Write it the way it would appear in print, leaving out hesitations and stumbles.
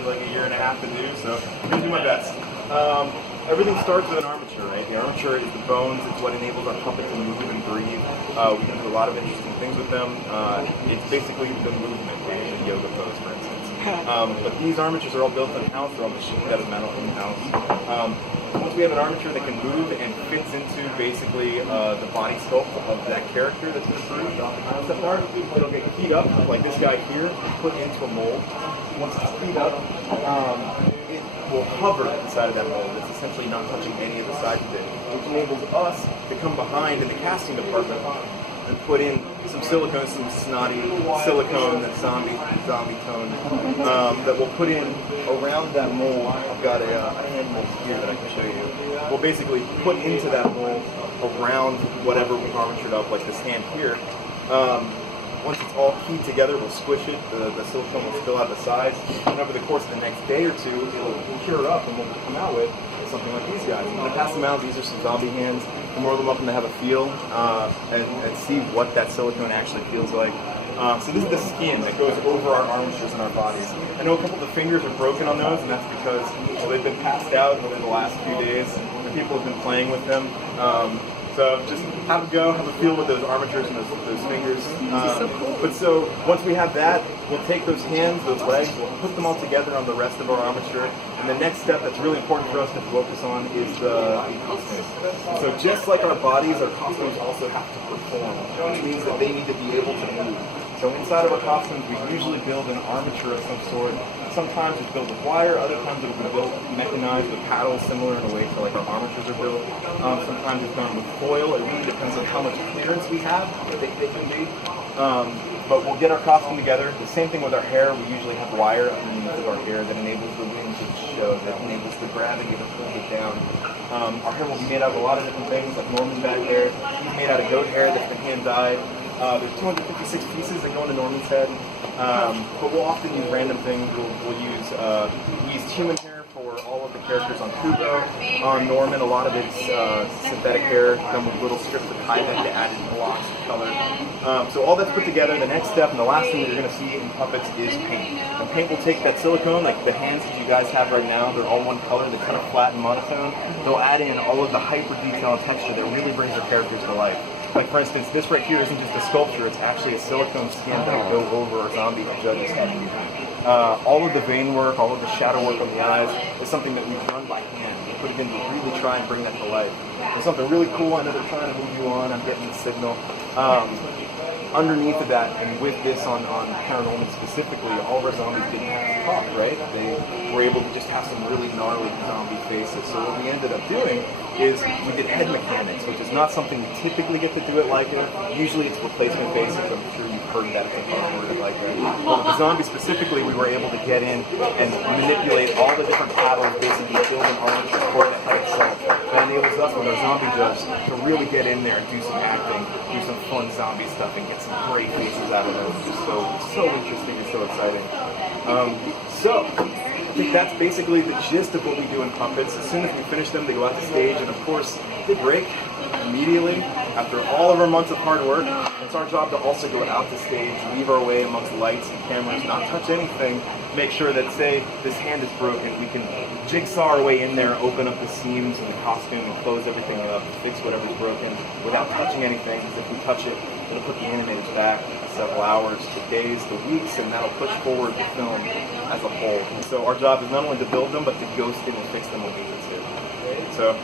probably like a year and a half to do, so I'm going to do my best. Everything starts with an armature, right? The armature is the bones, it's what enables our puppet to move and breathe. We can do a lot of interesting things with them. It's basically the movement in a yoga pose, for instance. But these armatures are all built in-house, they're all machined out of metal in-house. Once we have an armature that can move and fits into basically the body sculpt of that character that's been approved off the concept art, it'll get keyed up, like this guy here, put into a mold. Once it's keyed up, it will hover inside of that mold. It's essentially not touching any of the sides of it, which enables us to come behind in the casting department and put in some silicone, some snotty silicone, that zombie tone, that we'll put in around that mold. I've got a hand mold here that I can show you. We'll basically put into that mold around whatever we've armatured up, like this hand here. Once it's all keyed together, we'll squish it, the silicone will spill out the sides, and over the course of the next day or two, it'll cure up, and what we'll come out with is something like these guys. I'm going to pass them out. These are some zombie hands. The more of them up to have a feel and see what that silicone actually feels like. So this is the skin that goes over our armatures and our bodies. I know a couple of the fingers are broken on those, and that's because they've been passed out over the last few days, and people have been playing with them. So just have a go, have a feel with those armatures and those fingers. But so once we have that, we'll take those hands, those legs, we'll put them all together on the rest of our armature. And the next step that's really important for us to focus on is the costume. So just like our bodies, our costumes also have to perform, which means that they need to be able to move. So inside of our costumes, we usually build an armature of some sort. Sometimes it's built with wire, other times it'll be built mechanized with paddles, similar in a way to like our armatures are built. Sometimes it's done with foil. It really depends on how much clearance we have, how thick they can be. But we'll get our costume together. The same thing with our hair. We usually have wire underneath of our hair that enables the wind to show, that enables the gravity to pull it down. Our hair will be made out of a lot of different things, like Norman back there. He's made out of goat hair that's been hand-dyed. There's 256 pieces that go into Norman's head, but we'll often use random things. We use human hair for all of the characters on Kubo. On Norman, a lot of it's synthetic hair done with little strips of Tyvek that added blocks of color. So all that's put together. The next step and the last thing that you're going to see in puppets is paint. And paint will take that silicone, like the hands that you guys have right now, they're all one color, they're kind of flat and monotone. They'll add in all of the hyper detail and texture that really brings the characters to life. Like for instance, this right here isn't just a sculpture, it's actually a silicone skin that'll go over a zombie to judge's head. All of the vein work, all of the shadow work on the eyes is something that we've done by hand. We put it in to really try and bring that to life. There's something really cool. I know they're trying to move you on. I'm getting the signal. Underneath of that, and with this on Paranormal specifically, all of our zombies didn't have to talk, right? They were able to just have some really gnarly zombie faces. So what we ended up doing is we did head mechanics, which is not something we typically get to do at Laika. Usually it's replacement faces. I'm sure you've heard that it's a buzzword at Laika. But with the zombie specifically, we were able to get in and manipulate all the different paddles, basically build an armature for the head itself. That enables us with our zombie judge to really get in there and do some acting, do some fun zombie stuff, and get some great faces out of them, which is so interesting and so exciting. So I think that's basically the gist of what we do in puppets. As soon as we finish them, they go out to stage, and of course, they break immediately after all of our months of hard work. It's our job to also go out to stage, weave our way amongst lights and cameras, not touch anything, make sure that, say, this hand is broken, we can jigsaw our way in there, open up the seams in the costume and close everything up, fix whatever's broken without touching anything, because if we touch it, it'll put the animators back several hours, to days, to weeks, and that'll push forward the film as a whole. And so our job is not only to build them, but to ghost in and fix them when we need to. So